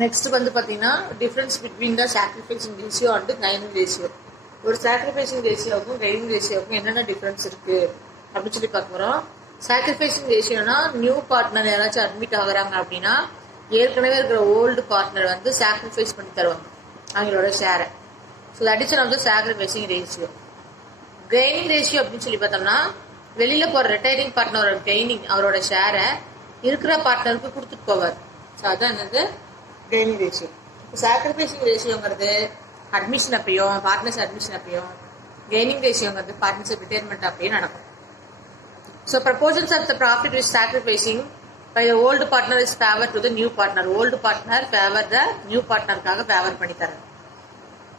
Next வந்து பார்த்தீங்கன்னா difference between the sacrificing ratio and gaining ratio. ஒரு சாக்ரிஃபைசிங் ரேஷியோவுக்கும் கைனிங் ரேஷியோவுக்கும் என்னென்ன டிஃப்ரென்ஸ் இருக்கு அப்படின்னு சொல்லி பார்க்க போகிறோம். சாக்ரிஃபைசிங் ரேஷியோனா நியூ பார்ட்னர் யாராச்சும் அட்மிட் ஆகுறாங்க அப்படின்னா ஏற்கனவே இருக்கிற ஓல்டு பார்ட்னர் வந்து சாக்ரிஃபைஸ் பண்ணி தருவாங்க அவங்களோட ஷேரை. So addition of the sacrificing ratio. Gaining ratio அப்படின்னு சொல்லி பார்த்தோம்னா வெளியில் போகிற ரிட்டையரிங் பார்ட்னரோட கைனிங் அவரோட ஷேரை இருக்கிற பார்ட்னருக்கு கொடுத்துட்டு போவார். ஸோ அதுதான் என்னது கைனிங் ரேஷியோ. இப்போ சாக்ரிஃபைசிங் ரேஷியோங்கிறது அட்மிஷன் அப்பையும் பார்ட்னர்ஸ் அட்மிஷன் அப்பையும், கைனிங் ரேஷியோங்கிறது பார்ட்னர்ஷிப் ரிட்டையர்மெண்ட் அப்பையும் நடக்கும். So proportions of the profit with sacrificing by the old partner is favour to the new partner. Old partner favour the new பார்ட்னருக்காக favour பண்ணி தரேன்.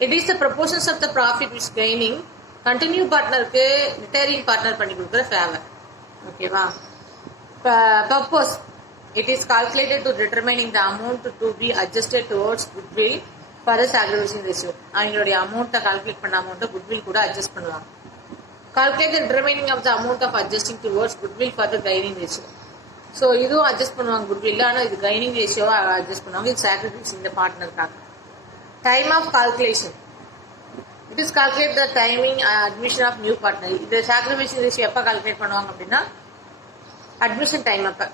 It is the proportions of the profit with gaining continue பார்ட்னருக்கு retiring partner பண்ணி கொடுக்குற favour. ஓகேவா? Purpose it is calculated to determining the amount to be adjusted towards goodwill for the sacrificing ratio. அவங்களுடைய அமௌண்ட்டை calculate பண்ண அமௌண்ட்டை goodwill கூட adjust பண்ணுவாங்க. Calculate the determining of the amount of adjusting towards goodwill for the gaining ratio. So இதுவும் adjust பண்ணுவாங்க goodwill, ஆனால் இது கைனிங் ரேஷியோவை அட்ஜஸ்ட் பண்ணுவாங்க. இது சாக்ரிஃபைசிங் இந்த பார்ட்னருக்காக. Time of calculation it is calculate the timing admission of new partner. இது சாக்ரிஃபைசிங் ரேஷியோ எப்போ கால்குலேட் பண்ணுவாங்க அப்படின்னா அட்மிஷன் டைம் அப்போ.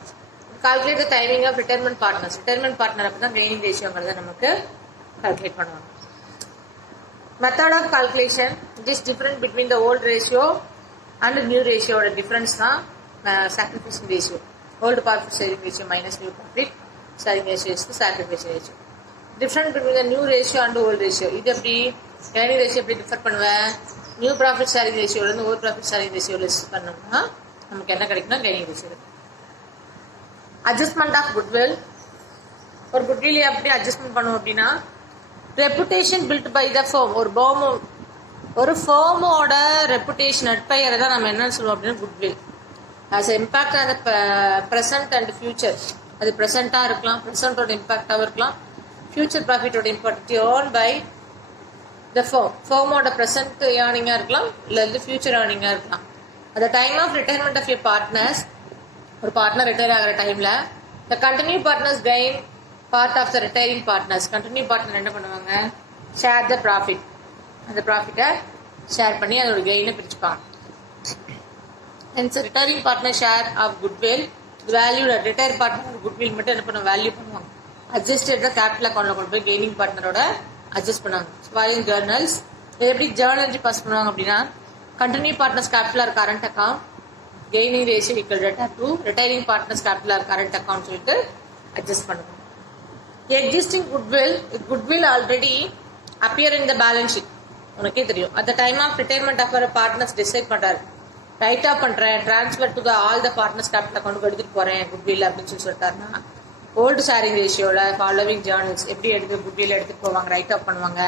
Calculate the timing of retirement partners. Retirement partner அப்போ தான் கைனிங் ரேஷியோங்கிறத நமக்கு கால்குலேட் பண்ணுவாங்க. Method of calculation it is different between the old ratio and new ரேஷியோட டிஃபரன்ஸ் தான் sacrificing ratio. Old profit sharing ratio minus new profit sharing ratio is sacrificing ratio. Different between the new ratio and old ratio. இது எப்படி gaining ratio எப்படி differ பண்ணுவேன்? New profit sharing ரேஷியோலேருந்து old profit sharing ratio less பண்ணோம்னா நமக்கு என்ன கிடைக்கும்னா gaining ratio. Adjustment of goodwill. ஒரு குட்வில் எப்படி அட்ஜஸ்ட்மெண்ட் பண்ணுவோம் அப்படின்னா reputation built by the firm. ஒரு ஃபர்மோட ரெப்புடேஷன் நட்பெயரை தான் நம்ம என்ன சொல்லுவோம் அப்படின்னா goodwill. As impact on the present and future. அது ப்ரெசென்ட்டாக இருக்கலாம், ப்ரெசென்ட்டோட இம்பாக்டாகவும் இருக்கலாம், ஃபியூச்சர் ப்ராஃபிட்டோட impact earn by the firm. ஃபர்மோட ப்ரெசென்ட் ஏர்னிங்காக இருக்கலாம், இல்லை ஃபியூச்சர் ஏர்னிங்காக இருக்கலாம். அந்த time of retirement of your partners. ஒரு பார்ட்னர் ரிட்டையர் ஆகிற டைமில் the continue partners gain part of the retiring partners. Continue partner என்ன பண்ணுவாங்க? Share the profit. அந்த ப்ராஃபிட்டை ஷேர் பண்ணி அதோட கெயினை பிரிச்சுப்பாங்க. Hence retiring partner share of goodwill value. Retire partner goodwill மட்டும் என்ன பண்ணுவாங்க? வேல்யூ பண்ணுவாங்க. அட்ஜஸ்டட் தான் கேபிட்டல் அக்கௌண்ட்ல கொண்டு போய் கெய்னிங் பார்ட்னரோட அட்ஜஸ்ட் பண்ணுவாங்க. ஃபாரின் ஜேர்னல்ஸ் இது எப்படி ஜேர்னல் என்ட்ரி பாஸ் பண்ணுவாங்க அப்படின்னா continue partners capital or current account gaining ratio equal data to retiring partners capital or current account சொல்லிட்டு அட்ஜஸ்ட் பண்ணுவாங்க. Existing goodwill already appear in the balance sheet. உனக்கே தெரியும் at the time of retirement of partners decide பண்றாரு, write off பண்றேன், transfer to the all the partners capital account எடுத்துட்டு போறேன் goodwill அப்படின்னு சொல்லி சொல்லிட்டாருன்னா ஓல்டு ஷேரிங் ரேஷியோட ஃபாலோவிங் ஜேர்னல்ஸ் எப்படி குட்வில் எடுத்துட்டு போவாங்க? ரைட் ஆஃப் பண்ணுவாங்க.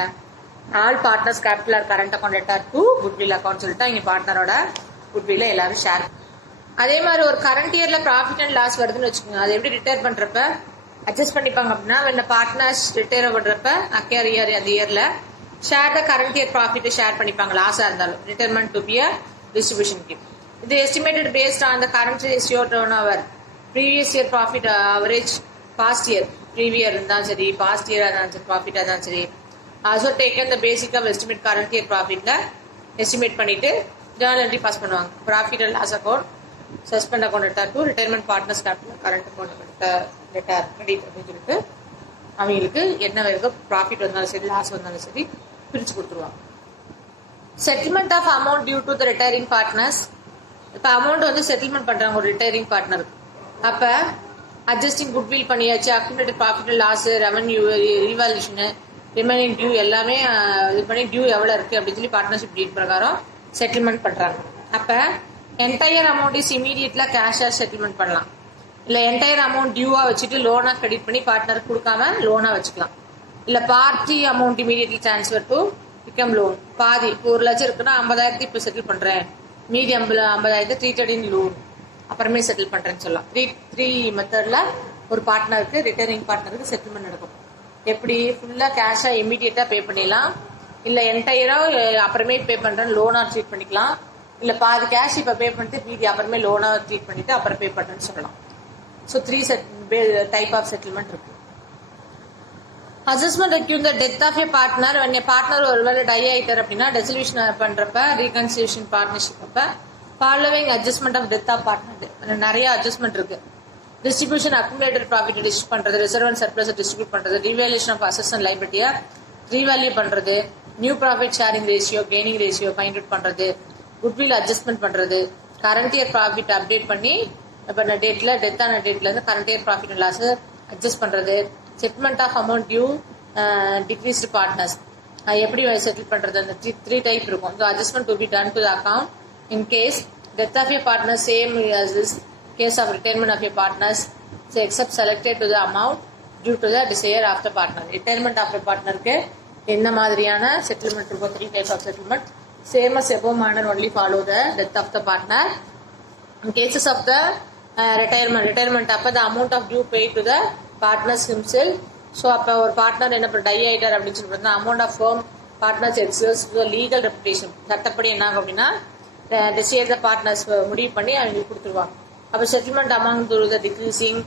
All partners capital or current account data to goodwill account சொல்லிட்டு இங்க பார்ட்னரோட குட்வில் எல்லாரும் ஷேர். அதே மாதிரி ஒரு கரண்ட் இயர்ல ப்ராஃபிட் அண்ட் லாஸ் வருதுன்னு வச்சுக்கோங்க. அது எப்படி ரிட்டையர் பண்றப்ப அட்ஜஸ்ட் பண்ணிப்பாங்க அப்படின்னா when the partners ரிட்டையர் பண்றப்ப அக்கேர் இயர் அந்த இயர்ல ஷேர் த கரண்ட் இயர் ப்ராஃபிட்டை ஷேர் பண்ணிப்பாங்க. லாஸா இருந்தாலும் retirement to be a distribution keep. இது estimated based on the current ratio turn over previous year profit average past year previous இருந்தாலும் சரி பாஸ்ட் இயர் இருந்தாலும் சரி ப்ராஃபிட் இருந்தாலும் சரி also taken the basic of estimate current year ப்ராஃபிட்ல estimate பண்ணிட்டு journal entry pass பண்ணுவாங்க. Profit and loss account suspend account data to retirement partners capital current account data credit அப்படின்னு சொல்லிட்டு அவங்களுக்கு என்ன வரைக்கும் ப்ராஃபிட் வந்தாலும் சரி லாஸ் வந்தாலும் சரி பிரிச்சு கொடுத்துருவாங்க. Settlement of amount due to the retiring partners. இப்போ அமௌண்ட் வந்து செட்டில்மெண்ட் பண்றாங்க ஒரு ரிட்டையரிங் பார்ட்னருக்கு. அப்போ அட்ஜஸ்டிங் குட்வில் பண்ணியாச்சு, அக்யூமுலேட்டட் ப்ராஃபிட் லாஸ், ரெவன்யூ, ரிவால்யூஷனு, ரிமைனிங் டியூ எல்லாமே இது பண்ணி டியூ எவ்வளோ இருக்கு அப்படின்னு சொல்லி பார்ட்னர்ஷிப் டீட் பிரகாரம் செட்டில்மெண்ட் பண்றாங்க. அப்போ என்டையர் அமௌண்ட் இஸ் இமீடியட்ல கேஷா செட்டில்மெண்ட் பண்ணலாம். இல்லை என்டையர் அமௌண்ட் டியூவா வச்சுட்டு லோனா கிரெடிட் பண்ணி பார்ட்னருக்கு கொடுக்காம லோனா வச்சுக்கலாம். இல்லை party amount immediately transfer to become loan. பாதி இப்போ 1 லட்சம் இருக்குன்னா 50,000 இப்போ செட்டில் பண்றேன், மீதி 50,000 ட்ரீட்டட் இன் லோன் அப்புறமே செட்டில் பண்றேன்னு சொல்லலாம். த்ரீ மெத்தட்ல ஒரு பார்ட்னருக்கு ரிட்டையரிங் பார்ட்னருக்கு செட்டில்மெண்ட் நடக்கும். எப்படி ஃபுல்லா கேஷா இமீடியட்டா பே பண்ணிடலாம், இல்லை என்டையரா அப்புறமே பே பண்றேன் லோனா ட்ரீட் பண்ணிக்கலாம், இல்ல பாதி கேஷ் இப்ப பே பண்ணிட்டு மீதி அப்புறமே லோனா ட்ரீட் பண்ணிட்டு அப்புறம் பே பண்றேன்னு சொல்லலாம். ஸோ 3 டைப் ஆஃப் செட்டில்மெண்ட் இருக்கு. Assessment require the death of a partner when a partner ஒருவேளை டை ஆயிட்டார் அப்படின்னா டெசல்யூஷன் பண்றப்ப ரீகன்சிலியேஷன் பார்ட்னர்ஷிப் அப்ப following adjustment of death of partner நிறைய அட்ஜஸ்ட்மெண்ட் இருக்கு. டிஸ்ட்ரிபியூஷன் அக்குமுலேட்டட் ப்ராஃபிட் டிஸ்ட்ரிபியூட் பண்றது, ரிசர்வ் அண்ட் சர்ப்ளஸ் டிஸ்ட்ரிபியூட் பண்றது, ரீவேல்யூஷன் ஆஃப் அசஸ் அண்ட் லைபிலிட்டியை ரீவேல்யூ பண்றது, new profit sharing ratio gaining ratio find out பண்றது, குட்வில் அட்ஜஸ்ட்மெண்ட் பண்றது, கரண்ட் இயர் ப்ராஃபிட் அப்டேட் பண்ணி இப்போ டேட்ல டெத் ஆன டேட்ல இருந்து current year profit and loss adjust பண்றது, settlement of amount due decreased partners எப்படி செட்டில் பண்றது, அந்த த்ரீ டைப் இருக்கும். So adjustment to be done to the account in case death of a partner same as this case of retirement of a partners so except selected to the amount due to the desire of the partner. retirement of a partner க்கு என்ன மாதிரியான settlement இருக்கும், three types of settlement. Same as above manner only follow the death of the partner. In cases of the retirement அப்ப the amount of due paid to the partners himself. So அப்போ ஒரு partner என்ன die ஆயிட்டார் அப்படின்னு சொல்லி amount of firm partners excess legal reputation சட்டப்படி என்ன ஆகும் அப்படின்னா டெசியர் த பார்ட்னர்ஸ் முடிவு பண்ணி அவங்களுக்கு கொடுத்துருவாங்க. அப்போ settlement amount through the decreasing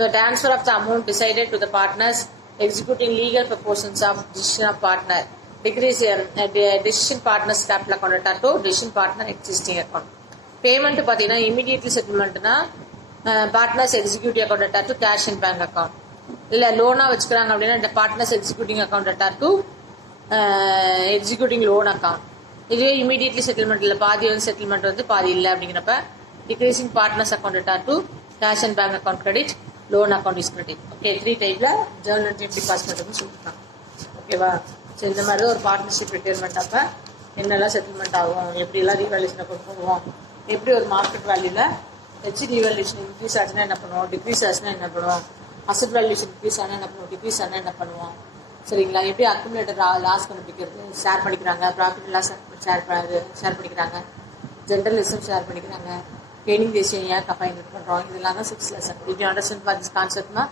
the transfer of the amount decided to the partners executing legal proportions of decision of partner decrease decision partners capital account to decision partner existing account. Payment பார்த்தீங்கன்னா immediately செட்டில்மெண்ட்னா partners executive account to cash and bank account, இல்லை லோனாக வச்சுக்கிறாங்க அப்படின்னா இந்த partners executing account to executing loan account. இதுவே immediately settlement இல்லை, பாதி வந்து செட்டில்மெண்ட் வந்து பாதி இல்லை அப்படிங்கிறப்ப decreasing partners account to cash and bank account credit, loan account is credit. Okay, three டைப்ல ஜேர்னல் என்ட்ரி எப்படி பாஸ் பண்ணுறதுன்னு சொல்லியிருக்காங்க. ஓகேவா? ஸோ இந்த மாதிரி ஒரு பார்ட்னர்ஷிப் ரிட்டையர்மெண்ட் அப்போ என்னெல்லாம் செட்டில்மெண்ட் ஆகும், எப்படிலாம் ரீவேல்யூஷனை கொண்டு போவோம், எப்படி ஒரு மார்க்கெட் வேல்யூல வச்சு ரீவேல்யூஷன் இன்க்ரீஸ் ஆச்சுன்னா என்ன பண்ணுவோம், டிக்ரீஸ் ஆச்சுன்னா என்ன பண்ணுவோம், அசட் வேல்யூஷன் இன்க்ரீஸ் ஆனால் என்ன பண்ணுவோம், டிக்ரீஸ் ஆனால் என்ன பண்ணுவோம், சரிங்களா? எப்படி அக்குமுலேட்டர் லாஸ் கண்டுபிடிக்கிறது, ஷேர் பண்ணிக்கிறாங்க, ப்ராஃபிட் லாஸ் ஷேர் பண்ணிக்கிறாங்க, ஜென்ரலிசம் ஷேர் பண்ணிக்கிறாங்க, கெய்னிங் ரேஷியோ ஏன் ஃபைண்ட் அவுட் பண்ணுறோம், இதெல்லாம் தான் 6th lesson. If you understand for this கான்செப்ட்னா